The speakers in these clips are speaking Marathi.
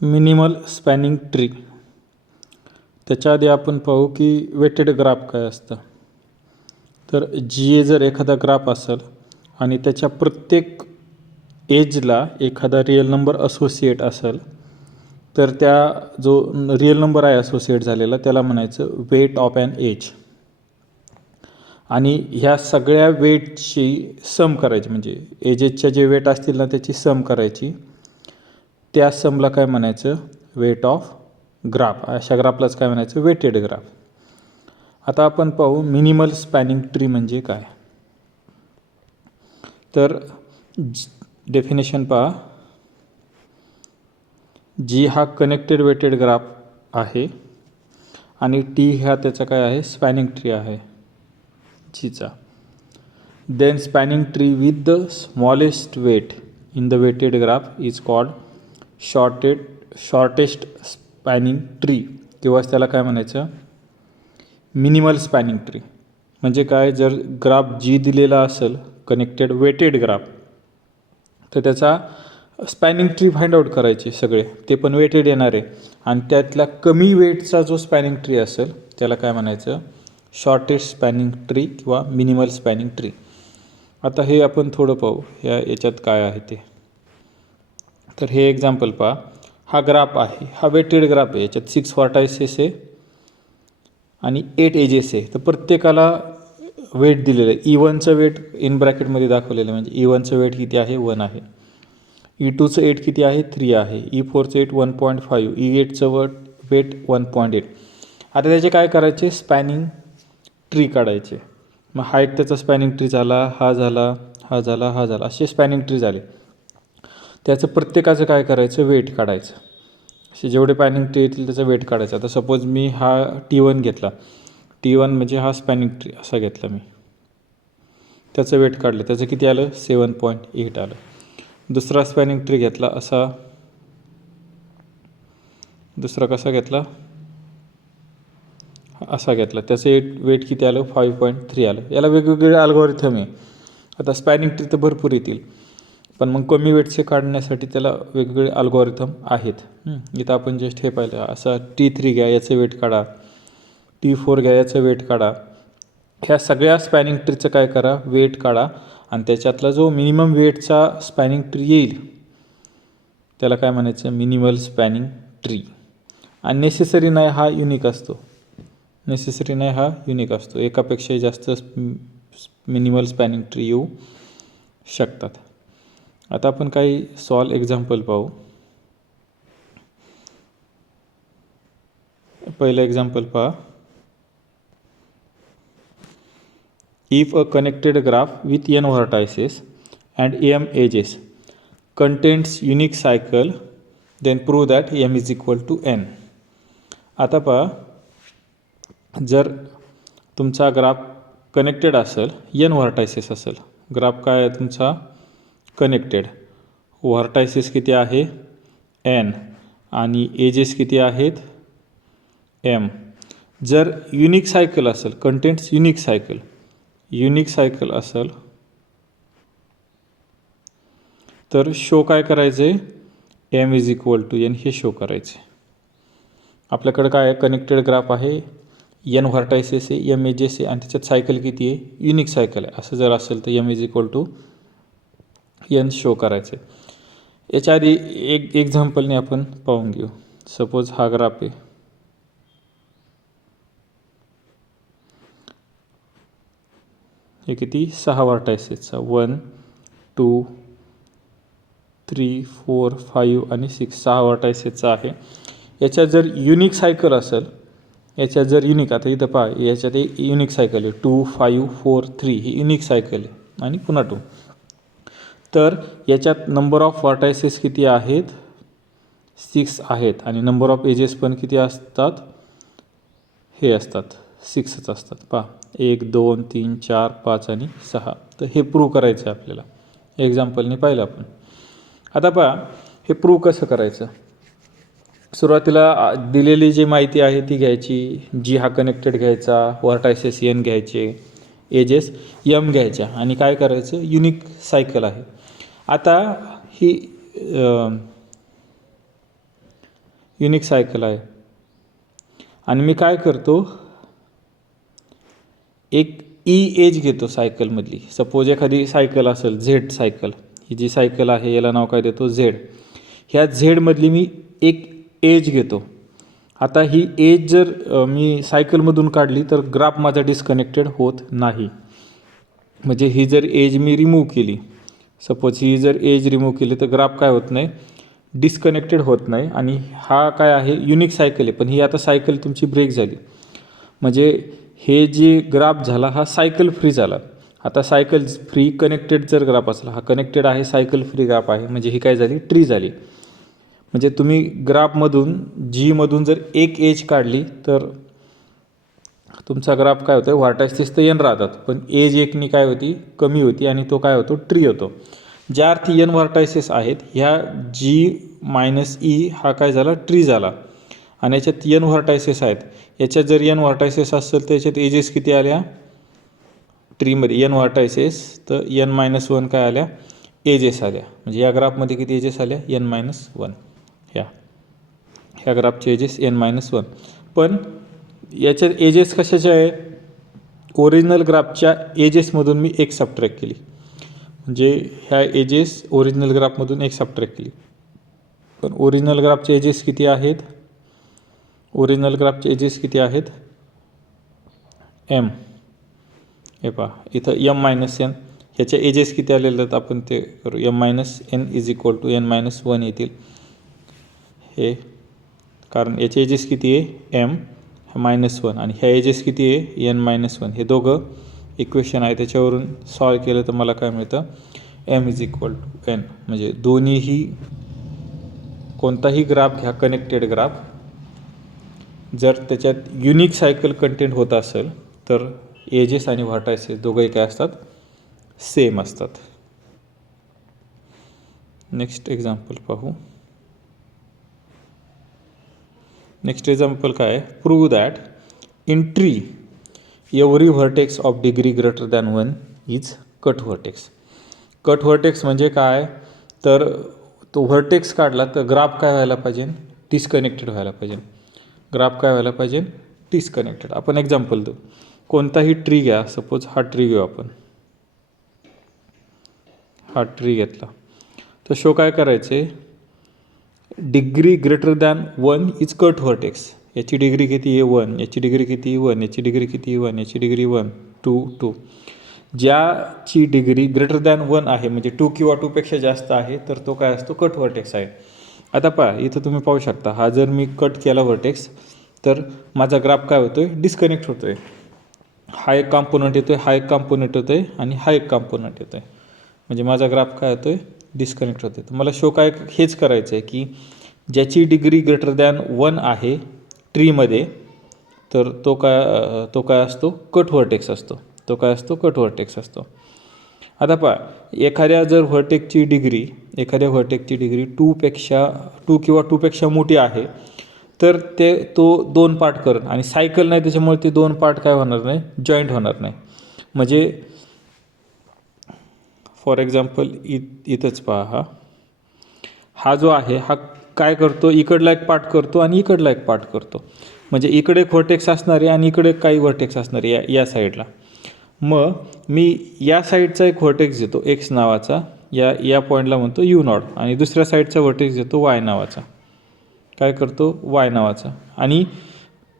Minimal spanning tree. त्याच्या आधी आपण पाहू की वेटेड ग्राफ काय असतं. तर जी जर एखादा ग्राफ असेल आणि त्याच्या प्रत्येक एजला एखादा रिअल नंबर असोसिएट असेल तर त्या जो रिअल नंबर आहे असोसिएट झालेला त्याला म्हणायचं वेट ऑफ ॲन एज. आणि ह्या सगळ्या वेटची सम करायची, म्हणजे एजेसच्या जे वेट असतील ना त्याची सम करायची. त्या समला काय म्हणायचं, वेट ऑफ ग्राफ. अशा ग्राफलाच काय म्हणायचं, वेटेड ग्राफ. आता आपण पाहू मिनिमल स्पॅनिंग ट्री म्हणजे काय. तर डेफिनेशन पहा. जी हा कनेक्टेड वेटेड ग्राफ आहे आणि टी हा त्याचा काय आहे, स्पॅनिंग ट्री आहे जीचा. Then spanning tree with the smallest weight in the weighted graph is called shortest spanning tree, किंवा त्याला काय म्हणायचं, मिनिमल स्पॅनिंग ट्री. म्हणजे काय, जर ग्राफ जी दिलेला असेल कनेक्टेड वेटेड ग्राफ तर त्याचा स्पॅनिंग ट्री फाइंड आउट करायचे सगळे, ते पण वेटेड येणार आहे. आणि त्यातला कमी वेटचा जो स्पॅनिंग ट्री असेल त्याला काय म्हणायचं, शॉर्टेस्ट स्पॅनिंग ट्री किंवा मिनिमल स्पॅनिंग ट्री. आता हे आपण थोडं पाहू याच्यात काय आहे ते. तर हे एक्झाम्पल पहा. हा ग्राफ आहे, हा वेटेड ग्राफ आहे. याच्यात 6 व्हर्टायसेस आहे आणि 8 एजेस आहे. तर प्रत्येकाला वेट दिलेलं आहे. E1चं वेट इन ब्रॅकेटमध्ये दाखवलेलं आहे, म्हणजे E1चं वेट किती आहे, 1 आहे. E2चं वेट किती आहे, 3 आहे. E4चं वेट 1.5. E8चं वेट 1.8. आता त्याचे काय करायचे, स्पॅनिंग ट्री काढायचे. मग हा एक त्याचा स्पॅनिंग ट्री झाला, हा झाला, हा झाला, हा झाला, असे स्पॅनिंग ट्री झाले. त्याचं प्रत्येकाचं काय करायचं, वेट काढायचं. असे जेवढे स्पॅनिंग ट्री येतील त्याचा वेट काढायचा. आता सपोज मी हा T1 घेतला, T1 म्हणजे हा स्पॅनिंग ट्री असा घेतला मी, त्याचं वेट काढलं, त्याचं किती आलं, 7.8 आलं. दुसरा स्पॅनिंग ट्री घेतला असा, दुसरा कसा घेतला, असा घेतला, त्याचं वेट किती आलं, 5.3 आलं. याला वेगवेगळे अल्गोरिथम आहे. आता स्पॅनिंग ट्री तर भरपूर येतील, पण मग कमी वेटचे काढण्यासाठी त्याला वेगवेगळे अल्गोरिथम आहेत. इथं आपण जस्ट हे पाहिलं, असा T3 घ्या, याचं वेट काढा, T4 घ्या, याचं वेट काढा. ह्या सगळ्या स्पॅनिंग ट्रीचं काय करा, वेट काढा आणि त्याच्यातला जो मिनिमम वेटचा स्पॅनिंग ट्री येईल त्याला काय म्हणायचं, मिनिमल स्पॅनिंग ट्री. आणि नेसेसरी नाही हा युनिक असतो, नेसेसरी नाही हा युनिक असतो. एकापेक्षाही जास्त मिनिमल स्पॅनिंग ट्री येऊ शकतात. आता आपण काही सॉल्व एक्झाम्पल पाहू. पहिलं एक्झाम्पल पहा. If a connected graph with n vertices and m edges contains unique cycle, then prove that m is equal to n. आता पहा, जर तुमचा ग्राफ कनेक्टेड असेल, n व्हर्टायसेस असेल, ग्राफ काय आहे तुमचा, कनेक्टेड, व्हर्टायसेस किती आहे, n, आणि एजेस किती आहेत, m. जर युनिक सायकल असेल, कंटेंट्स युनिक सायकल असेल तर शो काय करायचे, m is equal to n हे शो करायचे. आपल्याकडे काय आहे, कनेक्टेड ग्राफ आहे, n व्हर्टायसेस आहे, m एजेस आहे आणि त्याच्यात सायकल किती आहे, युनिक सायकल आहे. असं जर असेल तर m is equal to n show करायचे. याच्या आधी एक एक्झाम्पलने आपण पाहून घेऊ. सपोज हा ग्राफ आहे, हे किती, 6 व्हर्टायसेसचा, 1 2 3 4 5 आणि 6, 6 व्हर्टायसेसचा आहे. याच्यात जर युनिक सायकल असेल, याच्यात जर युनिक, आता इथं पहा, याच्यात युनिक सायकल आहे 2 5 4 3, ही युनिक सायकल आहे आणि पुन्हा 2. तर याच्यात नंबर ऑफ व्हर्टायसेस किती आहेत, 6 आहेत, आणि नंबर ऑफ एजेस पण किती असतात, हे असतात, 6च असतात. पहा, 1 2 3 4 5 आणि 6. तर हे प्रूव्ह करायचं आहे आपल्याला, एक्झाम्पलने पाहिलं आपण. आता पहा, हे प्रूव्ह कसं करायचं. सुरुवातीला दिलेली जी माहिती आहे ती घ्यायची, जी हा कनेक्टेड घ्यायचा, व्हर्टायसेस n घ्यायचे, एजेस m घ्यायच्या, आणि काय करायचं, युनिक सायकल आहे. आता ही युनिक सायकल आहे. आणि मी काय करतो, एक एज घेतो सायकलमधली. सपोज एखादी सायकल असेल झेड सायकल, ही जी सायकल आहे याला नाव काय देतो, झेड. ह्या झेडमधली मी एक एज घेतो. आता ही एज जर मी सायकलमधून काढली तर ग्राफ माझा डिस्कनेक्टेड होत नाही. म्हणजे ही जर एज मी रिमूव्ह केली, सपोज ही जर एज रिमूव्ह केली तर ग्राफ काय होत नाही, डिस्कनेक्टेड होत नाही. आणि हा काय आहे, युनिक सायकल आहे. पण ही आता सायकल तुमची ब्रेक झाली, म्हणजे हे जे ग्राफ झाला हा सायकल फ्री झाला. आता सायकल फ्री कनेक्टेड जर ग्राफ असला, हा कनेक्टेड आहे, सायकल फ्री ग्राफ आहे, म्हणजे ही काय झाली, ट्री झाली. म्हणजे तुम्ही ग्राफमधून जीमधून जर एक एज काढली तर तुमचा ग्राफ काय होतं, व्हर्टायसेस तर एन राहतात, पण एज एकनी काय होती, कमी होती, आणि तो काय होतो, ट्री होतो. ज्या अर्थी एन व्हर्टायसेस आहेत, ह्या G-E हा काय झाला, ट्री झाला. आणि याच्यात एन व्हर्टायसेस आहेत, याच्यात जर एन व्हर्टायसेस असेल तर याच्यात एजेस किती आल्या ट्रीमध्ये, एन व्हर्टायसेस, तर N-1 काय आल्या, एजेस आल्या. म्हणजे या ग्राफमध्ये किती एजेस आल्या, N-1. ह्या ग्राफचे एजेस N-1. पण याच्यात एजेस कशाचे आहे, ओरिजिनल ग्राफच्या एजेसमधून मी एक सबट्रॅक्ट केली. म्हणजे ह्या एजेस ओरिजिनल ग्राफमधून एक सबट्रॅक्ट केली. पण ओरिजिनल ग्राफचे एजेस किती आहेत, ओरिजिनल ग्राफचे एजेस किती आहेत, एम. हे पहा इथं M-N, ह्याच्या एजेस किती आलेले आहेत आपण ते करू. M-N = N-1 येतील हे, कारण याचे एजेस किती आहे, M-1, आणि ह्या एजेस किती आहे, N-1. हे दोघं इक्वेशन आहे, त्याच्यावरून सॉल्व केलं तर मला काय मिळतं, M = N. म्हणजे दोन्हीही, कोणताही ग्राफ घ्या कनेक्टेड ग्राफ, जर त्याच्यात युनिक सायकल कंटेंट होत असेल तर एजेस आणि व्हर्टायसेस दोघंही काय असतात, सेम असतात. नेक्स्ट एक्झाम्पल पाहू. नेक्स्ट एक्झाम्पल काय आहे, prove that in tree every vertex of degree greater than 1 is cut vertex. Cut vertex म्हणजे काय, तर तो व्हर्टेक्स काढला तर ग्राफ काय व्हायला पाहिजे, डिस्कनेक्टेड व्हायला पाहिजे. ग्राफ काय व्हायला पाहिजे, डिस्कनेक्टेड. आपण एक्झाम्पल देऊ, कोणताही ट्री घ्या, सपोज हा ट्री घेऊ आपण, हा ट्री घेतला तर शो काय करायचे, degree greater than 1 is cut vertex. याची डिग्री किती आहे, 1, याची डिग्री किती, 1, याची डिग्री किती, 1, याची डिग्री 1, 2, 2. ज्याची डिग्री ग्रेटर दॅन 1 आहे, म्हणजे 2 किंवा 2पेक्षा जास्त आहे, तर तो काय असतो, कट व्हर्टेक्स आहे. आता पहा इथं तुम्ही पाहू शकता, हा जर मी कट केला व्हर्टेक्स तर माझा ग्राफ काय होतोय, डिस्कनेक्ट होतोय. हा एक कॉम्पोनंट येतोय, हा एक कॉम्पोनंट येतोय, आणि हा एक कॉम्पोनंट येतोय. म्हणजे माझा ग्राफ काय होतोय, डिस्कनेक्ट होतोय. तर मला शो काय हेच करायचं आहे की ज्याची डिग्री ग्रेटर दॅन 1 आहे ट्रीमध्ये, तर तो काय असतो, कट व्हर्टेक्स असतो. तो काय असतो, कट व्हर्टेक्स असतो. आता पहा, एखाद्या व्हर्टेक्सची डिग्री 2 किंवा 2पेक्षा मोठी आहे तर तो 2 पार्ट करेल, आणि सायकल नाही त्याच्यामुळे ते 2 पार्ट काय होणार नाही, जॉईंट होणार नाही. म्हणजे फॉर एक्झाम्पल इथंच पहा, हा जो आहे हा काय करतो, इकडला एक पार्ट करतो आणि इकडला एक पार्ट करतो. म्हणजे इकडे एक व्हर्टेक्स असणार आहे आणि इकडे काही व्हर्टेक्स असणार आहे या साईडला. मग मी या साईडचा एक व्हर्टेक्स देतो एक्स नावाचा, या पॉईंटला म्हणतो U0, आणि दुसऱ्या साईडचा व्हर्टेक्स देतो वाय नावाचा, काय करतो, वाय नावाचा. आणि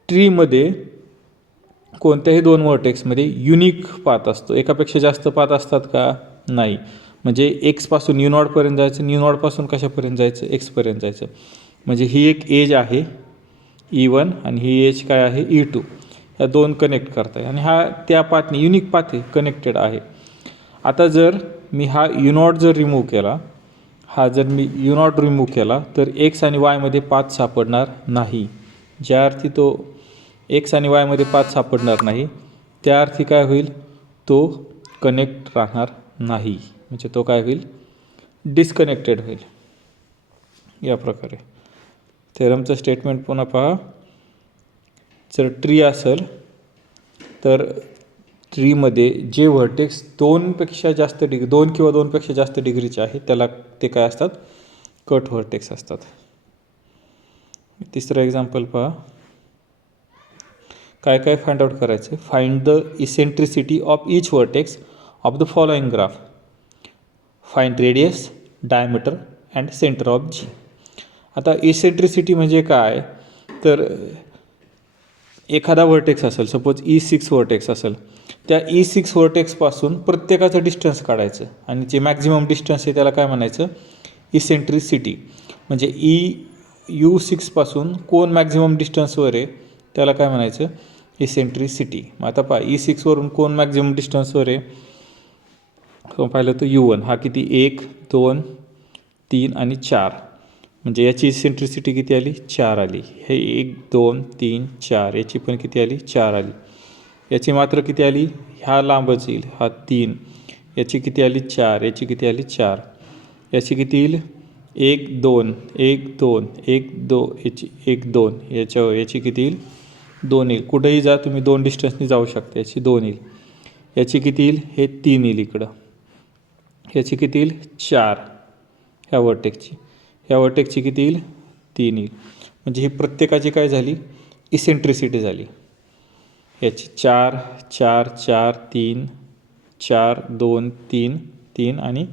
ट्रीमध्ये कोणत्याही 2 व्हर्टेक्समध्ये युनिक पाथ असतो. एकापेक्षा जास्त पाथ असतात का, नाही. म्हणजे एक्सपासून U0 पर्यंत जायचं, U0 पासून कशापर्यंत जायचं, एक्सपर्यंत जायचं. म्हणजे ही एक एज आहे E1 आणि ही एज काय आहे E2. या 2 कनेक्ट करताय, आणि हा त्या पाथने युनिक पाथ आहे, कनेक्टेड आहे. आता जर मी हा U0 जर रिमूव्ह केला, रिमूव्ह केला तर एक्स आणि वायमध्ये पाथ सापडणार नाही. ज्या अर्थी तो एक्स आणि वायमध्ये पाथ सापडणार नाही, त्या अर्थी काय होईल, तो कनेक्ट राहणार नाही. म्हणजे तो काय होईल, डिस्कनेक्टेड होईल. या प्रकारे थेरमचं स्टेटमेंट पुन्हा पहा. जर ट्री असेल तर ट्रीमध्ये जे व्हर्टेक्स 2 किंवा 2पेक्षा जास्त डिग्रीचे आहे त्याला ते काय असतात, कट व्हर्टेक्स असतात. तिसरं एक्झाम्पल पहा. काय काय फाइंड आउट करायचं. Find the eccentricity of each vertex of the following graph. Find radius, diameter and center of G. आता इसेंट्रिसिटी म्हणजे काय, तर एखादा व्हर्टेक्स असेल, सपोज E6 व्हर्टेक्स असेल, त्या E6 व्हर्टेक्सपासून प्रत्येकाचं डिस्टन्स काढायचं आणि जे मॅक्झिमम डिस्टन्स आहे त्याला काय म्हणायचं, इसेंट्रिसिटी. म्हणजे U6पासून कोण मॅक्झिमम डिस्टन्सवर आहे त्याला काय म्हणायचं, इसेंट्रिसिटी. मग आता पहा, E6वरून कोण मॅक्झिमम डिस्टन्सवर आहे, पाहिलं तर U1 हा किती, 1 2 3 आणि 4. म्हणजे याची इसेंट्रिसिटी किती आली, 4 आली. हे 1 2 3 4 याची पण किती आली, 4 आली. याची मात्र किती आली, ह्या लांबच येईल, हा 3. याची किती आली, 4. याची किती आली, 4. याची किती येईल, 1 2 1 2 1 2. याची 1 2. याची किती येईल, 2 येईल. कुठेही जा तुम्ही 2 डिस्टन्सनी जाऊ शकता. याची 2 येईल. याची किती येईल, हे 3 येईल इकडं. याची किती येईल, 4. ह्या वर्टेक्सची. ह्या वर्टेक्सची किती येईल, 3 येईल. म्हणजे ही प्रत्येकाची काय झाली, इसेंट्रिसिटी झाली. याची 4 4 4 3 4 2 3 3 आणि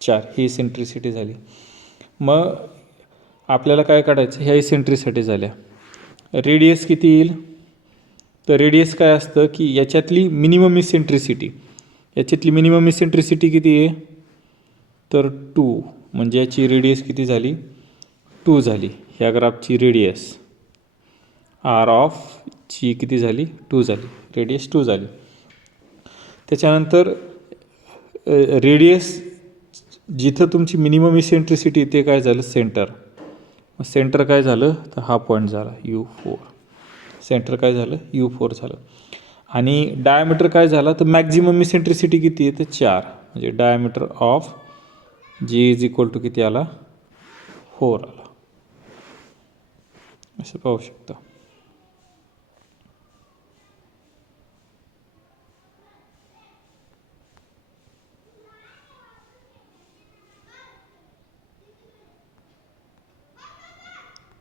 4 ही इसेंट्रिसिटी झाली. मग आपल्याला काय काढायचं, ह्या इसेंट्रिसिटी झाल्या. रेडियस किती येईल, तर रेडियस काय असतं की याच्यातली मिनिमम इसेंट्रिसिटी. याच्यातली मिनिमम इसेंट्रिसिटी किती आहे, तर 2. म्हणजे याची रेडियस किती झाली, 2 झाली. ह्या ग्राफची रेडियस आर ऑफ जी किती झाली, 2 झाली. रेडियस 2 झाली. त्याच्यानंतर रेडियस जिथं तुमची मिनिमम इसेंट्रिसिटी ते काय झालं, सेंटर. मग सेंटर काय झालं, तर हा पॉईंट झाला U4. सेंटर काय झालं, U4 झालं. आणि डायमीटर काय झाला, तर मॅक्झिमम इसेंट्रिसिटी किती आहे, तर 4. म्हणजे diameter of G is equal to किती आला, 4 आला. असं पाहू शकता.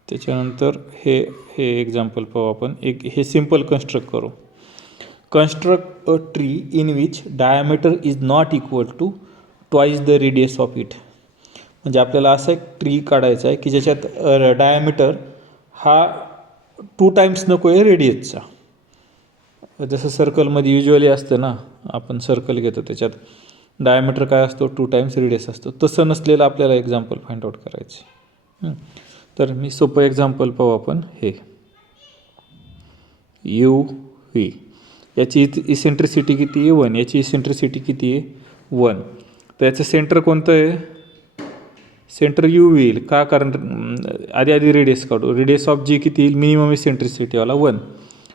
त्याच्यानंतर हे एक्झाम्पल पाहू आपण. हे सिम्पल कन्स्ट्रक्ट करू. Construct a tree in which diameter is not equal to twice the radius of it. म्हणजे आपल्याला असा एक ट्री काढायचा आहे की ज्याच्यात डायमीटर हा 2 टाइम्स नको आहे रेडियसचा. जसं सर्कलमध्ये युजली असतं ना, आपण सर्कल घेतो त्याच्यात डायमीटर काय असतो, 2 टाइम्स रेडियस असतो. तसं नसलेलं आपल्याला एक्झाम्पल फाइंड आउट करायचे. तर मी सोपं एक्झाम्पल पाहू आपण. हे UV याची इसेंट्रिसिटी किती आहे, 1. याची इसेंट्रिसिटी किती आहे, 1. तर याचं सेंटर कोणतं आहे, सेंटर UV येईल. का, कारण आधी रेडियस काढू. रेडियस ऑफ जी किती येईल, मिनिमम इसेंट्रिसिटीवाला 1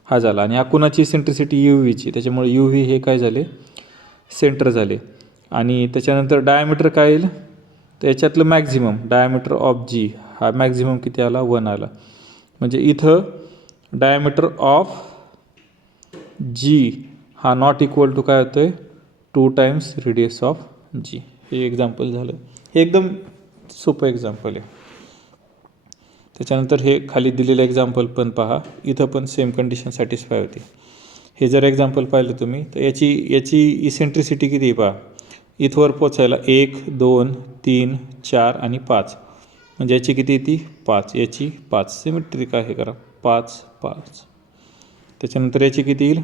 हा झाला. आणि हा कोणाची इसेंट्रिसिटी, UVची. त्याच्यामुळे UV हे काय झाले, सेंटर झाले. आणि त्याच्यानंतर डायमीटर काय येईल, तर याच्यातलं मॅक्झिमम डायमीटर ऑफ जी हा मॅक्झिमम किती आला, 1 आला. म्हणजे इथं डायमीटर ऑफ जी हा नॉट इक्वल टू काय होतं आहे, 2 टाइम्स रेडियस ऑफ जी. हे एक्झाम्पल झालं. हे एकदम सोपं एक्झाम्पल आहे. त्याच्यानंतर हे खाली दिलेलं एक्झाम्पल पण पहा. इथं पण सेम कंडिशन सॅटिस्फाय होते. हे जर एक्झाम्पल पाहिलं तुम्ही, तर याची इसेंट्रिसिटी किती पहा. इथवर पोचायला 1 2 3 4 आणि 5. म्हणजे याची किती येते, 5. याची 5. सिमेट्रिक आहे करा, 5 5. त्याच्यानंतर याची किती येईल,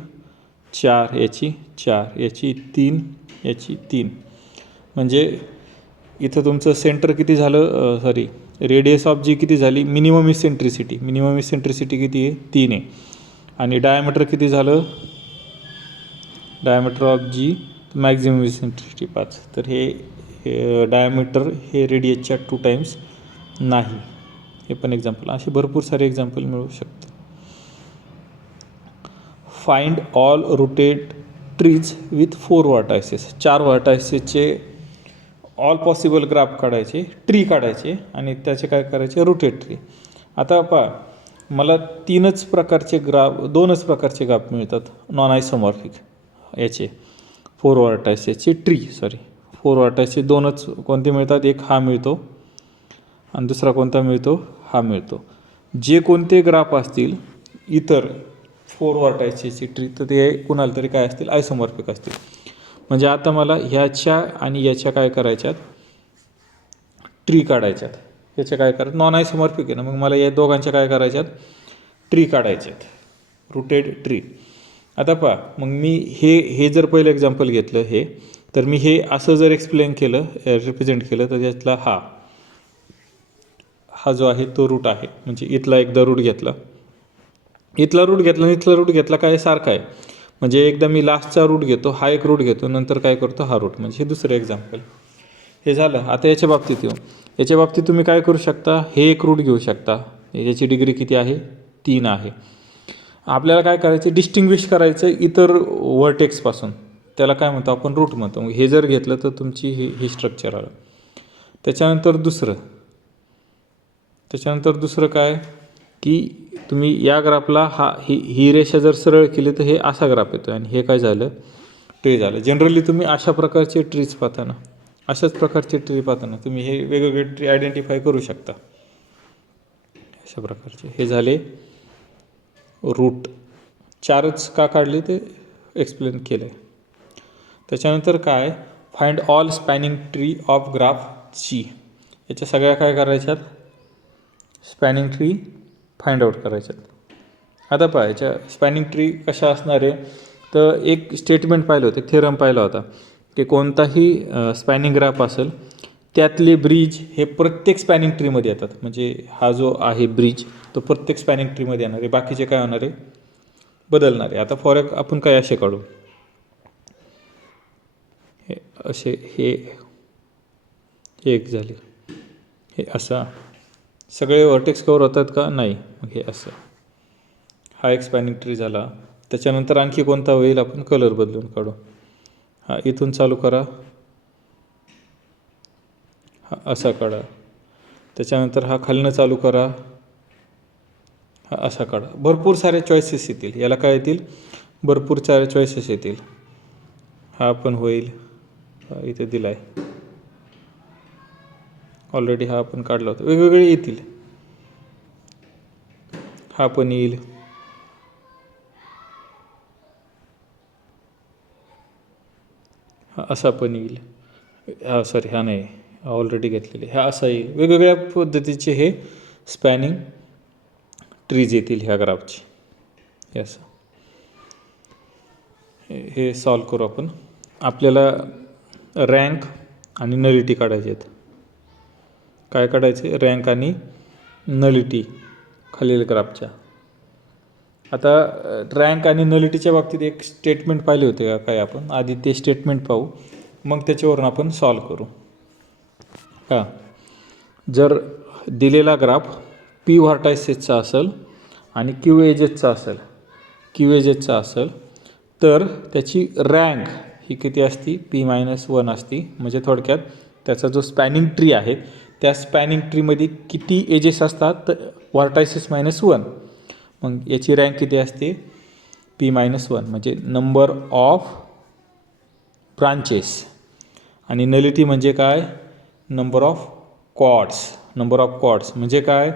4. याची 4. याची 3. याची 3. म्हणजे इथं तुमचं सेंटर किती झालं, सॉरी रेडियस ऑफ जी किती झाली, मिनिमम इसेंट्रिसिटी. मिनिमम इसेंट्रिसिटी किती आहे, 3 आहे. आणि डायमीटर किती झालं, diameter of G maximum eccentricity 5. तर हे डायमीटर हे रेडियसच्या 2 टाइम्स नाही. हे पण एक्झाम्पल. असे भरपूर सारे एक्झाम्पल मिळू शकतात. Find all rooted trees with 4 vertices. 4 व्हर्टायसेसचे ऑल पॉसिबल ग्राफ काढायचे, ट्री काढायचे आणि त्याचे काय करायचे, रोटेट ट्री. आता पहा, मला 3च प्रकारचे ग्राफ, 2च प्रकारचे ग्राफ मिळतात नॉन आयसोमॉर्फिक याचे 4 व्हर्टायसेसचे ट्री. 4 व्हर्टायसेसचे 2च कोणते मिळतात, एक हा मिळतो आणि दुसरा कोणता मिळतो, हा मिळतो. जे कोणते ग्राफ असतील इतर 4 व्हर्टायसेसची ट्री, तर ते कुणाला तरी काय असतील, आयसोमॉर्फिक असतील. म्हणजे आता मला ह्याच्या आणि याच्या काय करायच्यात, ट्री काढायच्यात. ह्याच्या काय करायचं, नॉन आयसोमॉर्फिक आहे ना, मग मला या दोघांच्या काय करायच्यात, ट्री काढायच्यात, रूटेड ट्री. आता पहा, मग मी हे जर पहिलं एक्झाम्पल घेतलं हे, तर मी हे असं जर एक्सप्लेन केलं, रिप्रेझेंट केलं, तर त्यातला हा जो आहे तो रूट आहे. म्हणजे इथला एकदा रूट घेतला, इथला रूट घेतला आणि इथला रूट घेतला, काय सारखा आहे. म्हणजे एकदा मी लास्टचा रूट घेतो, हा एक रूट घेतो, नंतर काय करतो, हा रूट. म्हणजे हे दुसरं एक्झाम्पल हे झालं. आता याच्या बाबतीत येऊ. याच्या बाबतीत तुम्ही काय करू शकता, हे एक रूट घेऊ शकता, याची डिग्री किती आहे, 3 आहे. आपल्याला काय करायचं, डिस्टिंग्विश करायचं इतर व्हर्टेक्सपासून, त्याला काय म्हणतो आपण, रूट म्हणतो. मग हे जर घेतलं तर तुमची ही स्ट्रक्चर आलं. त्याच्यानंतर दुसरं काय, की तुम्ही या ग्राफला ही रेषा जर सरळ केली तर हे असा ग्राफ येतो, आणि हे काय झालं, ट्री झालं. जनरली तुम्ही अशा प्रकारचे ट्रीज पाहताना, अशाच प्रकारचे ट्री पाहताना तुम्ही हे वेगवेगळे ट्री आयडेंटिफाय करू शकता. अशा प्रकारचे हे झाले रूट. 4च का काढले ते एक्सप्लेन केलं आहे. त्याच्यानंतर काय, find all spanning tree of graph ची. याच्या सगळ्या काय करायच्यात, स्पॅनिंग ट्री फाइंड आउट करायच्यात. आता पहा, याच्या स्पॅनिंग ट्री कशा असणार आहे, तर एक स्टेटमेंट पाहिलं होतं, थेरम पाहिला होता, की कोणताही स्पॅनिंग ग्राफ असेल त्यातले ब्रिज हे प्रत्येक स्पॅनिंग ट्रीमध्ये येतात. म्हणजे हा जो आहे ब्रिज तो प्रत्येक स्पॅनिंग ट्रीमध्ये येणार आहे, बाकीचे काय होणार आहे, बदलणार आहे. आता फॉर आपण काय असे काढू, हे असे, हे एक झाले, हे असं सगळे व्हर्टेक्स कवर होतात का, नाही. मग हे असं, हा एक स्पॅनिंग ट्री झाला. त्याच्यानंतर आणखी कोणता होईल, आपण कलर बदलून काढू. हा इथून चालू करा, हा असा काढा. त्याच्यानंतर हा खालनं चालू करा, हा असा काढा. भरपूर सारे चॉईसेस येतील, याला काय येतील, भरपूर सारे चॉईसेस येतील. हा पण होईल, हा इथे दिला आहे ऑलरेडी, हा आपण काढला होता. वेगवेगळे येतील, हा पण येईल, हा असा पण येईल, हा सॉरी हा नाही, ऑलरेडी घेतलेले, हा असा येईल. वेगवेगळ्या पद्धतीचे हे स्पॅनिंग ट्रीज येतील ह्या ग्राफची. हे असं, हे सॉल्व करू आपण. आपल्याला रँक आणि नलिटी काढायचे आहेत. काय काढायचे, रँक आणि नलिटी खालील ग्राफच्या. आता रँक आणि नलिटीच्या बाबतीत एक स्टेटमेंट पाहिले होते का काय, आपण आधी ते स्टेटमेंट पाहू, मग त्याच्यावरून आपण सॉल्व करू. का, जर दिलेला ग्राफ पी व्हर्टायसेसचा असेल आणि क्यू एजेसचा असेल, तर त्याची रँक ही किती असती, P-1 असती. म्हणजे थोडक्यात त्याचा जो स्पॅनिंग ट्री आहे त्या स्पॅनिंग ट्रीमध्ये किती एजेस असतात, तर व्हर्टायसेस -1. मग याची रँक किती असते, P-1, म्हणजे नंबर ऑफ ब्रांचेस. आणि नलिटी म्हणजे काय, नंबर ऑफ कॉर्ड्स. म्हणजे काय,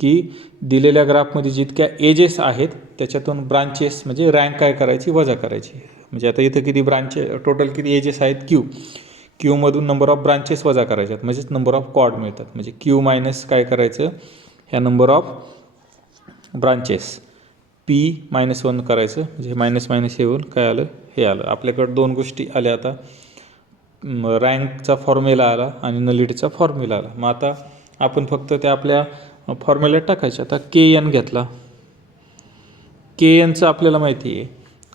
की दिलेल्या ग्राफमध्ये जितक्या एजेस आहेत त्याच्यातून ब्रांचेस म्हणजे रँक काय करायची, वजा करायची. म्हणजे आता इथं किती टोटल किती एजेस आहेत, क्यूमधून नंबर ऑफ ब्रांचेस वजा करायच्यात, म्हणजेच नंबर ऑफ कॉर्ड मिळतात. म्हणजे क्यू मायनस काय करायचं, ह्या नंबर ऑफ ब्रांचेस P-1 करायचं. म्हणजे मायनस हे होऊन काय आलं, हे आलं. आपल्याकडं 2 गोष्टी आल्या. आता रँकचा फॉर्म्युला आला आणि नलिटीचा फॉर्म्युला आला. मग आता आपण फक्त त्या आपल्या फॉर्म्युल्यात टाकायचं. आता KN घेतला, KNचं आपल्याला माहिती आहे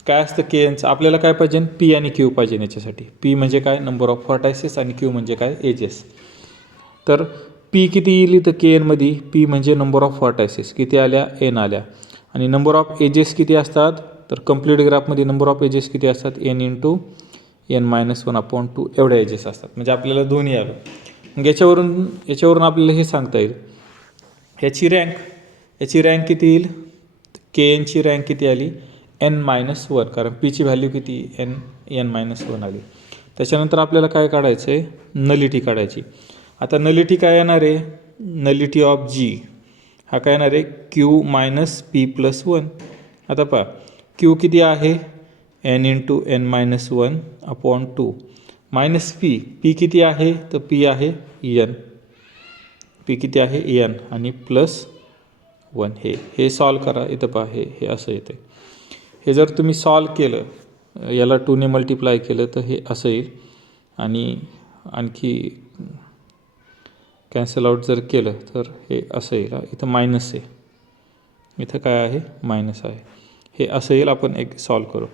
काय असतं. KNचं आपल्याला काय पाहिजे, P आणि Q पाहिजे. याच्यासाठी P म्हणजे काय, नंबर ऑफ व्हर्टायसेस, आणि Q म्हणजे काय, एजेस. तर P किती येईल तर KNमध्ये, P म्हणजे नंबर ऑफ व्हर्टायसेस किती आल्या, N आल्या. आणि नंबर ऑफ एजेस किती असतात, तर कंप्लीट ग्राफमध्ये नंबर ऑफ एजेस किती असतात, N × N-1/2 एवढ्या एजेस असतात. म्हणजे आपल्याला दोन्ही आलं. मग याच्यावरून आपल्याला हे सांगता येईल, याची रँक किती येईल, KNची रँक किती आली, N-1, कारण Pची व्हॅल्यू किती, N-1 आली. त्याच्यानंतर आपल्याला काय काढायचं आहे, नलिटी काढायची. आता नलिटी काय येणार आहे, नलिटी ऑफ G. हा काय येणार आहे Q minus P plus one. आता पहा क्यू किती आहे N into N minus one upon two minus P. P किती आहे तर पी आहे एन. पी किती आहे एन आणि प्लस वन. हे सॉल्व करा. इथं पहा हे असं येतं. हे जर तुम्ही सॉल्व केलं याला 2ने मल्टिप्लाय केलं तर हे असं येईल आणि आणखी कॅन्सल आउट जर केलं तर हे असं येईल. इथं मायनस आहे, इथं काय आहे मायनस आहे. हे असं येईल. आपण एक सॉल्व करू.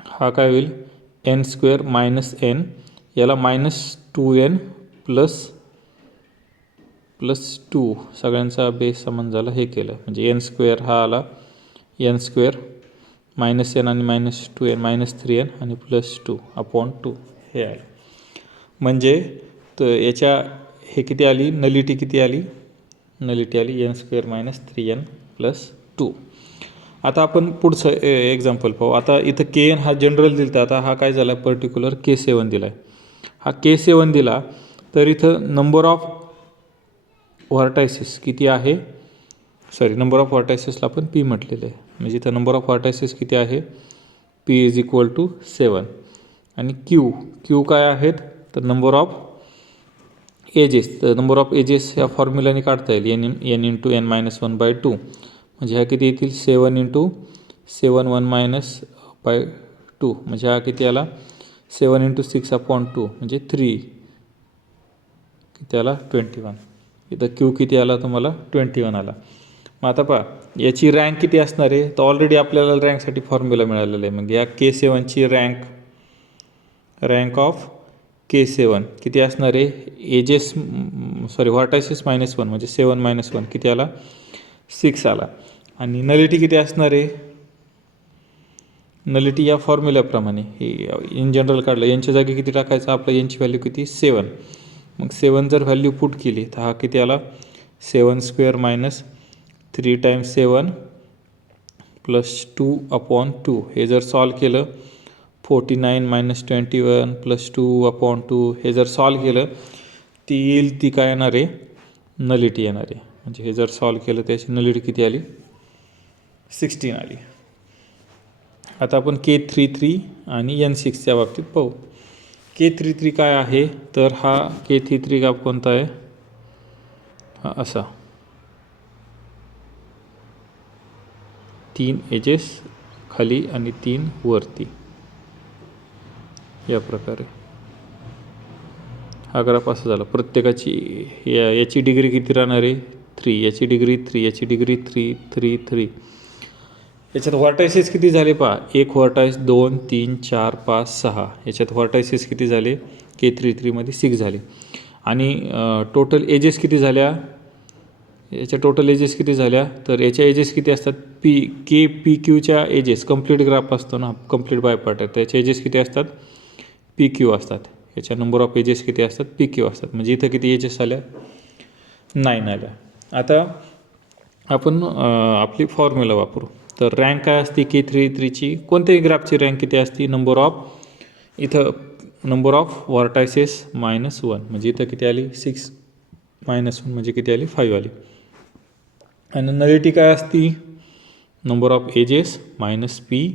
हा काय होईल एन स्क्वेअर मायनस एन, याला मायनस 2n प्लस 2 सगळ्यांचा बेस समान झाला. हे केलं म्हणजे एन स्क्वेअर हा आला एन स्क्वेअर मायनस एन आणि मायनस 2n मायनस 3n आणि प्लस 2 अपॉन 2 हे आलं. म्हणजे तर याच्या हे किती आली नलिटी किती आली नलिटी आली N square minus 3n plus 2. आता आपण पुढचं एक्झाम्पल पाहू. आता इथं के एन हा जनरल दिला. आता हा काय झाला पर्टिक्युलर K7 दिला आहे. हा K7 दिला तर इथं नंबर ऑफ व्हर्टायसेस किती आहे नंबर ऑफ व्हर्टायसेसला आपण पी म्हटलेलं आहे. म्हणजे इथं नंबर ऑफ व्हर्टायसेस किती आहे पी इज इक्वल टू 7 आणि क्यू काय आहेत तर नंबर ऑफ एजेस. तर नंबर ऑफ एजेस ह्या फॉर्म्युलाने काढता येईल एन इंटू एन मायनस 1/2 म्हणजे ह्या किती येतील 7 इंटू 7 1 मायनस बाय 2 म्हणजे हा किती आला 7 इंटू 6 अपॉन 2 म्हणजे 3 किती आला 21. इथं क्यू किती आला तुम्हाला 21 आला. मग आता पहा याची रँक किती असणार आहे तर ऑलरेडी आपल्याला रँकसाठी फॉर्म्युला मिळालेला आहे. मग या K7ची रँक ऑफ K7 किती असणार आहे एजेस व्हर्टायसेस -1 म्हणजे 7 - 1 किती आला 6 आला. आणि नलिटी किती असणार आहे नलिटी या फॉर्म्युल्याप्रमाणे हे इन जनरल काढलं. यांच्या जागी किती टाकायचं आपलं यांची व्हॅल्यू किती 7. मग 7 जर व्हॅल्यू पुट केली तर हा किती आला 7 square minus 3 times 7 plus 2 upon 2. हे जर सॉल्व केलं 49 मायनस 21 प्लस 2 अपॉन 2 हे जर सॉल्व केलं ती येईल ती काय येणार आहे नलिटी येणार आहे. म्हणजे हे जर सॉल्व केलं त्याची नलिटी किती आली 16 आली. आता आपण K33 आणि N6च्या बाबतीत पाहू. K33 काय आहे तर हा K33 ग्राफ कोणता आहे हा असा 3 एजेस खाली आणि 3 वरती या प्रकारे हा ग्राफ असा झाला. प्रत्येकाची याची डिग्री किती राहणार आहे 3, याची डिग्री 3, याची डिग्री 3 3 3. याच्यात व्हर्टायसेस किती झाले पहा एक व्हर्टायस 2 3 4 5 6. याच्यात व्हर्टायसेस किती झाले K33मध्ये 6 झाले. आणि टोटल एजेस किती झाल्या याच्या टोटल एजेस किती झाल्या तर याच्या एजेस किती असतात पी क्यूच्या एजेस कंप्लीट ग्राफ असतो ना कंप्लीट बाय पार्ट आहे त्याचे एजेस किती असतात पी क्यू असतात. याच्या नंबर ऑफ एजेस किती असतात पी क्यू असतात. म्हणजे इथं किती एजेस आल्या 9 आल्या. आता आपण आपली फॉर्म्युला वापरू. तर रँक काय असते K33ची कोणत्याही ग्राफची रँक किती असते नंबर ऑफ इथं नंबर ऑफ व्हर्टायसेस -1 म्हणजे इथं किती आली 6 - 1 म्हणजे किती आली 5 आली. आणि नलिटी काय असती number of edges minus P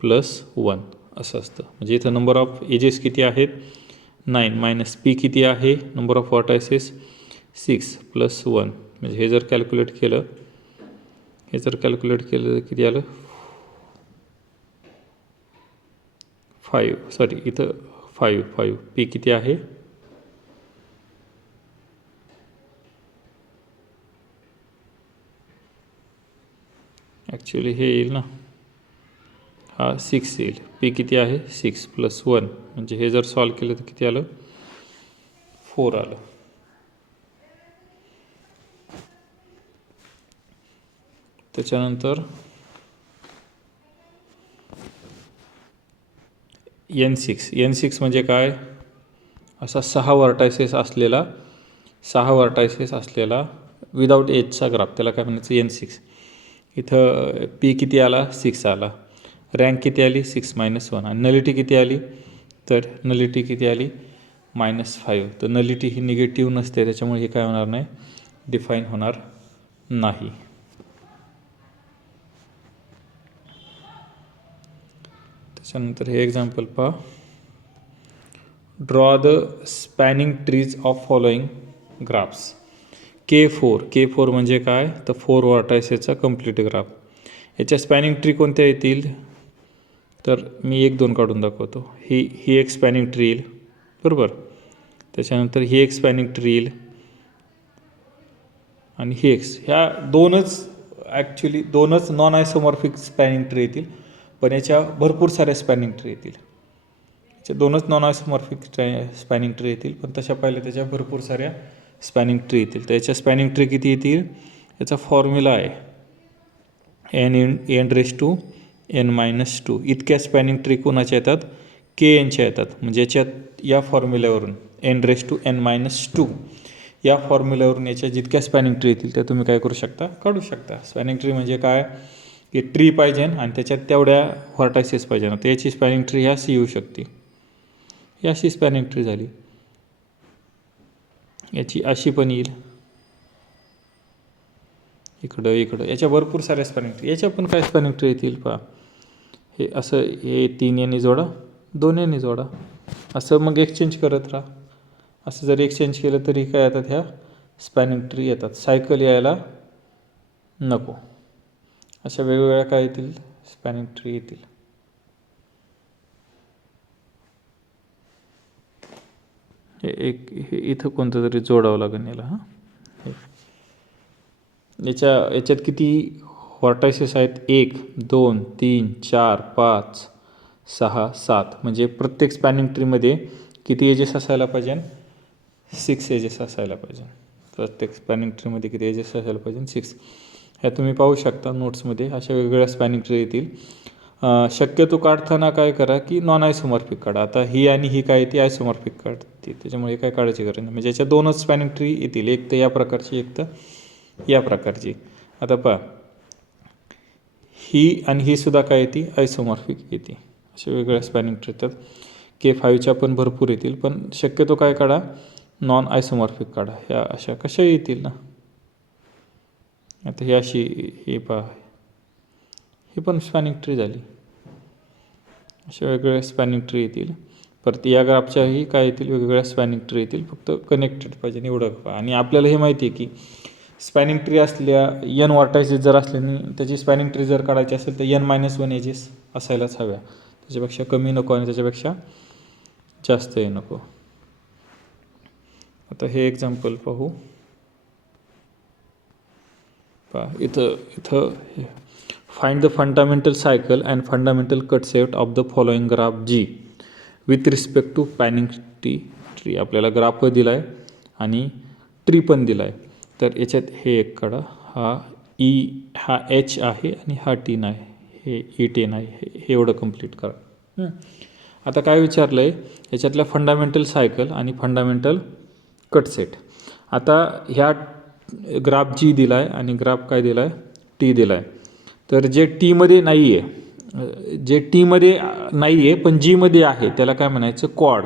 plus 1 असं असतं. म्हणजे इथं नंबर ऑफ एजेस किती आहेत 9 मायनस पी किती आहे नंबर ऑफ व्हर्टायसेस 6 प्लस 1 म्हणजे हे जर कॅल्क्युलेट केलं तर किती आलं 5 इथं 5 पी किती आहे ॲक्च्युली हे येईल ना हा 6 येईल. पी किती आहे 6 प्लस 1 म्हणजे हे जर सॉल्व केलं तर किती आलं 4 आलं. त्याच्यानंतर N6 म्हणजे काय असा 6 व्हर्टायसेस असलेला विदाऊट एजचा ग्राफ त्याला काय म्हणायचं N6. इथं पी किती आला 6 आला. रँक किती आली 6 - 1 आणि नलिटी किती आली तर नलिटी किती आली -5. तर नलिटी ही निगेटिव्ह नसते त्याच्यामुळे हे काय होणार नाही डिफाईन होणार नाही. त्याच्यानंतर हे एक्झाम्पल पहा. Draw the spanning trees of following graphs. K4 म्हणजे काय, तर 4 व्हर्टायसेसचा कंप्लीट ग्राफ. याच्या स्पॅनिंग ट्री कोणत्या येतील, तर मी 1-2 काढून दाखवतो. ही एक स्पॅनिंग ट्री येईल, बरोबर. त्याच्यानंतर ही एक स्पॅनिंग ट्री येईल आणि ही एक. ह्या दोनच नॉन आयसोमॉर्फिक स्पॅनिंग ट्री येतील, पण याच्या भरपूर साऱ्या स्पॅनिंग ट्री येतील. याच्या दोनच नॉन आयसोमॉर्फिक स्पॅनिंग ट्री येतील, पण तशा पाहिल्या त्याच्या भरपूर साऱ्या स्पॅनिंग ट्री येतील. तर याच्या स्पॅनिंग ट्री किती येतील, याचा फॉर्म्युला आहे n(n)(2). इतक्या स्पॅनिंग ट्री कोणाच्या येतात, knच्या येतात. म्हणजे याच्यात या फॉर्म्युल्यावरून n(n)(2) या फॉर्म्युल्यावरून याच्या जितक्या स्पॅनिंग ट्री येतील त्या तुम्ही काय करू शकता, काढू शकता. स्पॅनिंग ट्री म्हणजे काय, की ट्री पाहिजे आणि त्याच्यात तेवढ्या व्हर्टायसेस पाहिजे ना, तर याची स्पॅनिंग ट्री ह्या अशी येऊ शकते. ही अशी स्पॅनिंग ट्री झाली. याची अशी पण येईल, इकडं याच्या भरपूर साऱ्या स्पॅनिंग ट्री. याच्या पण काय स्पॅनिंग ट्री येतील पहा. हे असं, हे 3 याने जोडा, 2 याने जोडा, असं मग एक्सचेंज करत राहा. असं जर एक्सचेंज केलं तरी काय येतात, ह्या स्पॅनिंग ट्री येतात. सायकल यायला नको. अशा वेगवेगळ्या काय येतील, स्पॅनिंग ट्री येतील. हे इथं कोणतं तरी जोडावं लागेल याला. याच्यात किती व्हर्टायसेस आहेत, 1 2 3 4 5 6 7. म्हणजे प्रत्येक स्पॅनिंग ट्रीमध्ये किती एजेस असायला पाहिजे, 6 एजेस असायला पाहिजे. प्रत्येक स्पॅनिंग ट्रीमध्ये किती एजेस असायला पाहिजे, 6. ह्या तुम्ही पाहू शकता नोट्समध्ये. अशा वेगवेगळ्या स्पॅनिंग ट्री येतील. शक्यतो काढताना काय करा, की नॉन आयसोमॉर्फिक काढा. आता ही आणि ही काय येते, आयसोमॉर्फिक काढते, त्याच्यामुळे काय काढायची गरज नाही. म्हणजे याच्या दोनच स्पॅनिंग ट्री येतील, एक तर या प्रकारची, एक तर या प्रकारची. आता पहा, ही आणि ही सुद्धा काय येते, आयसोमॉर्फिक येते. अशा वेगवेगळ्या स्पॅनिंग ट्री येतात. K5च्या पण भरपूर येतील, पण शक्यतो काय काढा, नॉन आयसोमॉर्फिक काढा. ह्या अशा कशा येतील ना. आता ही अशी, हे पहा, ही पण स्पॅनिंग ट्री झाली. अशा वेगवेगळ्या स्पॅनिंग ट्री येतील. परत या ग्राफच्याही काय येतील, वेगवेगळ्या स्पॅनिंग ट्री येतील. फक्त कनेक्टेड पाहिजे एवढं पहा. आणि आपल्याला हे माहिती आहे की स्पॅनिंग ट्री असल्या, n व्हर्टायसेस जर असल्याने त्याची स्पॅनिंग ट्री जर काढायची असेल तर n-1 एजेस असायलाच हव्या. त्याच्यापेक्षा कमी नको आणि त्याच्यापेक्षा जास्त हे नको. आता हे एक्झाम्पल पाहू. पहा, इथं find the fundamental cycle and fundamental cut set of the following graph G with respect to spanning tree. आपल्याला ग्राफ दिला आहे आणि ट्री पण दिला आहे. तर याच्यात हे एक काढा, हा H आहे आणि हा T आहे, हे E10 आहे. हे एवढं कंप्लीट करा. आता काय विचारलं आहे, याच्यातल्या फंडामेंटल सायकल आणि फंडामेंटल कट सेट. आता ह्या ग्राफ G दिला आहे आणि ग्राफ काय दिला आहे, T दिला आहे. तर जे टीमध्ये नाही आहे, पण Gमध्ये आहे त्याला काय म्हणायचं, क्वाड.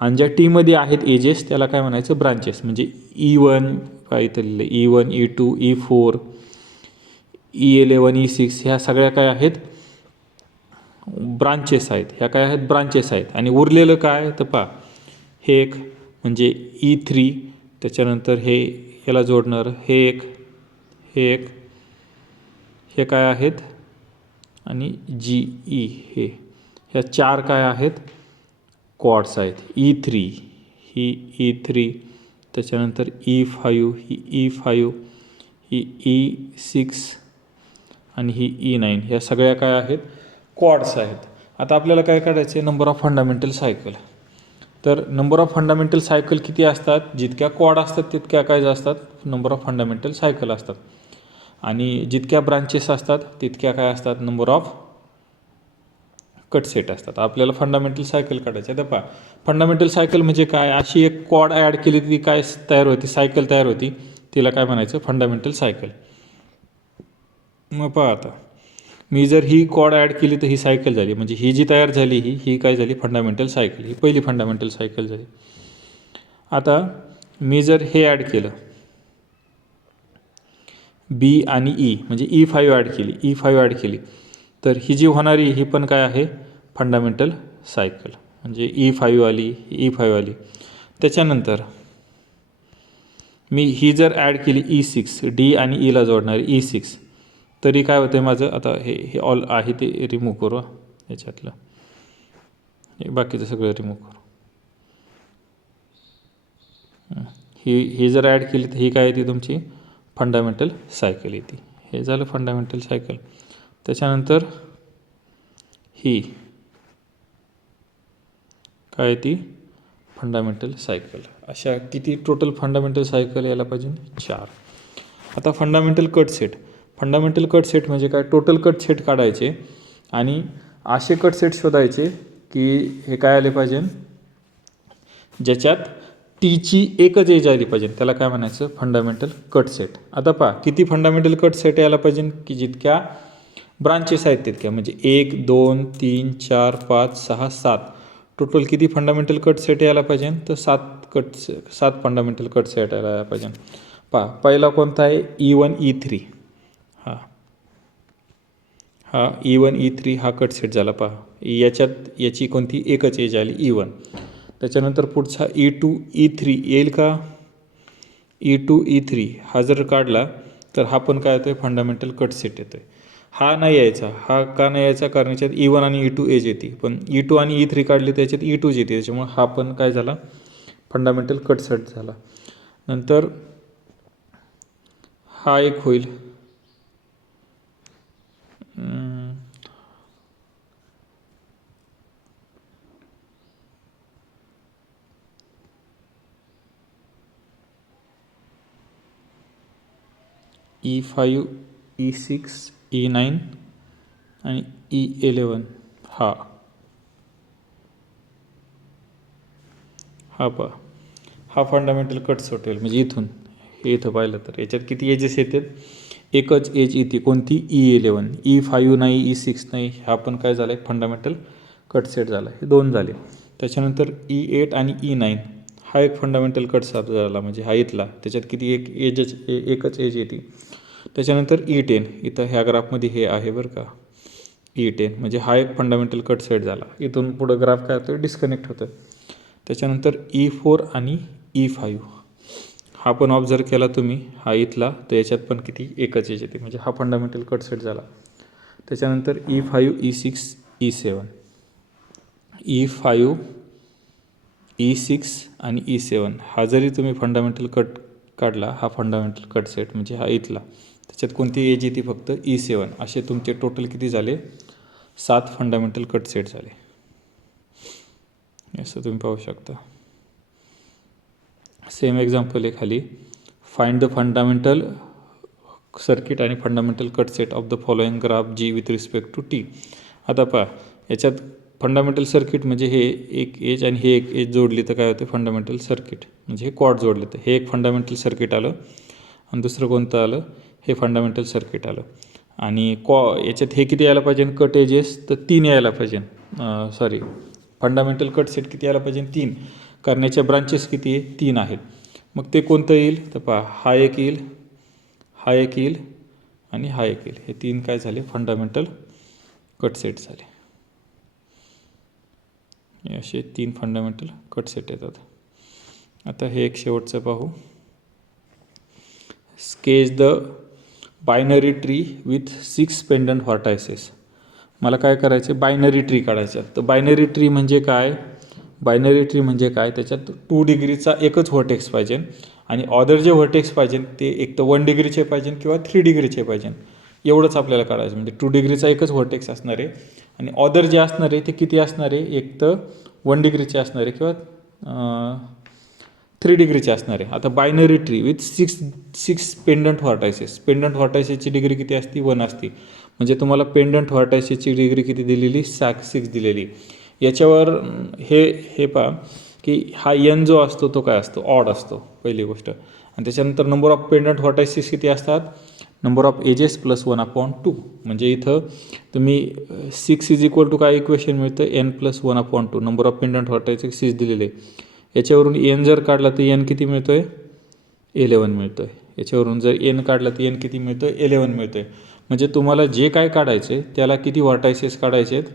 आणि ज्या टीमध्ये आहेत एजेस त्याला काय म्हणायचं, ब्रांचेस. म्हणजे E1 काय इथं लिहिलं, E1 E2 E4 E11 E6 ह्या सगळ्या काय आहेत, ब्रांचेस आहेत. ह्या काय आहेत, ब्रांचेस आहेत. आणि उरलेलं काय तर पहा, हे एक म्हणजे E3, त्याच्यानंतर हे याला जोडणार हे एक, हे काय आहेत, आणि GE ह्या 4 काय आहेत, क्वाड्स आहेत. E3 ही E3, त्याच्यानंतर E5 ही E5, ही E6 आणि ही E9. ह्या सगळ्या काय आहेत, क्वाड्स आहेत. आता आपल्याला काय काढायचं आहे, नंबर ऑफ फंडामेंटल सायकल. तर नंबर ऑफ फंडामेंटल सायकल किती असतात, जितक्या क्वाड असतात तितक्या काय असतात, नंबर ऑफ फंडामेंटल सायकल असतात. आणि जितक्या ब्रांचेस असतात तितक्या काय असतात, नंबर ऑफ कट सेट असतात. आपल्याला फंडामेंटल सायकल काढायचं आहे. तर पहा, फंडामेंटल सायकल म्हणजे काय, अशी एक क्वाड ॲड केली ती काय तयार होती, सायकल तयार होती, तिला काय म्हणायचं, फंडामेंटल सायकल. मग पहा, आता मी जर ही क्वाड ॲड केली तर ही सायकल झाली. म्हणजे ही जी तयार झाली ही काय झाली, फंडामेंटल सायकल. ही पहिली फंडामेंटल सायकल झाली. आता मी जर हे ॲड केलं, बी आणि ई म्हणजे E5 ॲड केली, E5 ॲड केली, तर ही जी होणारी ही पण काय आहे फंडामेंटल सायकल. म्हणजे E5 आली, E5 आली. त्याच्यानंतर मी ही जर ॲड केली E6, डी आणि ईला जोडणारी E6, तरी काय होतं माझं. आता हे ऑल आहे ते रिमूव्ह करू, याच्यातलं हे बाकीचं सगळं रिमूव्ह करू. ही जर ॲड केली तर ही काय येते तुमची फंडामेंटल सायकल येते. हे झालं फंडामेंटल सायकल. त्याच्यानंतर ही काय ती फंडामेंटल सायकल. अशा किती टोटल फंडामेंटल सायकल यायला पाहिजे 4. आता fundamental cut set. Fundamental cut set म्हणजे काय, टोटल कट सेट काढायचे आणि असे कट सेट शोधायचे की हे काय आले पाहिजे ज्याच्यात टीची एकच एज आली पाहिजे, त्याला काय म्हणायचं फंडामेंटल कट सेट. आता पहा किती फंडामेंटल कट सेट यायला पाहिजे की जितक्या ब्रांचेस आहेत तितक्या, म्हणजे 1 2 3 4 5 6 7 टोटल किती फंडामेंटल कट सेट यायला पाहिजे तर 7 फंडामेंटल कट सेट यायला पाहिजे. पहा पहिला कोणता आहे E1 E3. हा E1 E3 हा कट सेट झाला. पहा याच्यात याची कोणती एकच एज आली E1. त्याच्यानंतर पुढचा E2 E3 येईल का. E2 E3 हा जर काढला तर हा पण काय येतो आहे फंडामेंटल कट सेट येतो आहे. हा नाही यायचा. हा का नाही यायचा कारण याच्यात E1 आणि E2 एज येते, पण E2 आणि E3 काढली तर याच्यात E2 येते, त्याच्यामुळे हा पण काय झाला फंडामेंटल कट सेट झाला. नंतर हा एक होईल E5 E6 E9 आणि E11. हा पहा हा फंडामेंटल कट सेट होईल. म्हणजे इथून हे इथं पाहिलं तर याच्यात किती एजेस येतात, एकच एज येते कोणती E11. E5 नाही E6 नाही, हा पण काय झाला आहे फंडामेंटल कट सेट झाला. हे 2 झाले. त्याच्यानंतर E8 आणि E9 हा एक फंडामेंटल कट सेट झाला, म्हणजे हा इथला त्याच्यात किती एकच एज येते. त्याच्यानंतर E10 इथं ह्या ग्राफमध्ये हे आहे बरं का E10, म्हणजे हा एक फंडामेंटल कट सेट झाला. इथून पुढं ग्राफ काय होतं डिस्कनेक्ट होतं. त्याच्यानंतर E4 आणि E5 हा पण ऑब्झर्व केला तुम्ही, हा इथला तर याच्यात पण किती एकच एज येते, म्हणजे हा फंडामेंटल कट सेट झाला. त्याच्यानंतर E5 E6 E7 E5 E6 आणि E7 हा जरी तुम्ही फंडामेंटल कट काढला, हा फंडामेंटल कट सेट म्हणजे हा इथला, त्याच्यात कोणती एज येते फक्त E7. असे तुमचे टोटल किती झाले 7 फंडामेंटल कट सेट झाले. असं तुम्ही पाहू शकता. सेम एक्झाम्पल आहे खाली, फाइंड द फंडामेंटल सर्किट आणि fundamental cut set of the following graph G with respect to T. आता पहा याच्यात फंडामेंटल सर्किट म्हणजे हे एक एज आणि हे एक एज जोडली तर काय होते फंडामेंटल सर्किट, म्हणजे हे कॉर्ड जोडले तर हे एक फंडामेंटल सर्किट आलं आणि दुसरं कोणतं आलं हे फंडामेंटल सर्किट आलं. आणि याच्यात हे किती यायला पाहिजे कट एजेस तर 3 यायला पाहिजे. सॉरी फंडामेंटल कट सेट किती यायला पाहिजे 3, कारण याच्या ब्रांचेस किती आहे 3 आहेत. मग ते कोणतं येईल तर पहा हा एक येईल, हा एक येईल आणि हा एक येईल. हे 3 काय झाले फंडामेंटल कट सेट झाले. असे 3 फंडामेंटल कट सेट येतात. आता हे एक शेवटचं पाहू, sketch the binary tree with 6 pendant vertices. मला काय करायचं बायनरी ट्री काढायचं. तर बायनरी ट्री म्हणजे काय, बायनरी ट्री म्हणजे काय त्याच्यात 2 डिग्रीचा एकच व्हर्टेक्स पाहिजे आणि ऑदर जे व्हर्टेक्स पाहिजे ते एक तर 1 डिग्रीचे पाहिजे किंवा 3 डिग्रीचे पाहिजे. एवढंच आपल्याला काढायचं. म्हणजे 2 डिग्रीचा एकच व्हर्टेक्स असणार आहे आणि ऑदर जे असणार आहे ते किती असणार आहे, एक तर 1 डिग्रीचे असणार आहे किंवा 3 डिग्रीचे असणार आहे. आता binary tree with 6 pendant vertices. Pendant व्हर्टायसेसची डिग्री किती असती 1 असती. म्हणजे तुम्हाला पेंडंट व्हर्टायसेसची डिग्री किती दिलेली 6 दिलेली. याच्यावर हे पहा की हा एन जो असतो तो काय असतो ऑड असतो पहिली गोष्ट. आणि त्याच्यानंतर नंबर ऑफ पेंडंट व्हर्टायसेस किती असतात, नंबर ऑफ एजेस प्लस 1/2. म्हणजे इथं तुम्ही 6 इज इक्वल टू काय इक्वेशन मिळतं n+1/2. Number of pendant vertices 6 दिलेले. याच्यावरून एन जर काढला तर एन किती मिळतो आहे 11 मिळतो आहे. याच्यावरून जर एन काढलं तर एन किती मिळतं 11 मिळतं आहे. म्हणजे तुम्हाला जे काय काढायचे त्याला किती व्हर्टायसेस काढायचे आहेत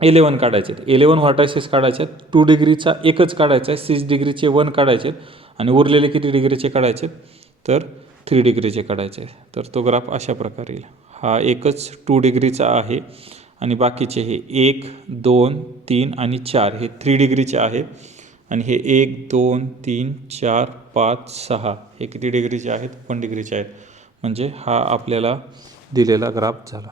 11 काढायचे आहेत. 11 व्हर्टायसेस काढायचे आहेत. 2 डिग्रीचा एकच काढायचा आहे, 6 डिग्रीचे 1 काढायचे आहेत आणि उरलेले किती डिग्रीचे काढायचे आहेत तर 3 डिग्रीचे काढायचे आहे. तर तो ग्राफ अशा प्रकारे येईल. हा एकच 2 डिग्रीचा आहे आणि बाकीचे हे 1 2 3 आणि 4 हे 3 डिग्रीचे आहे आणि हे 1 2 3 4 5 6 हे किती डिग्रीचे आहेत 1 डिग्रीचे आहेत. म्हणजे हा आपल्याला दिलेला ग्राफ झाला.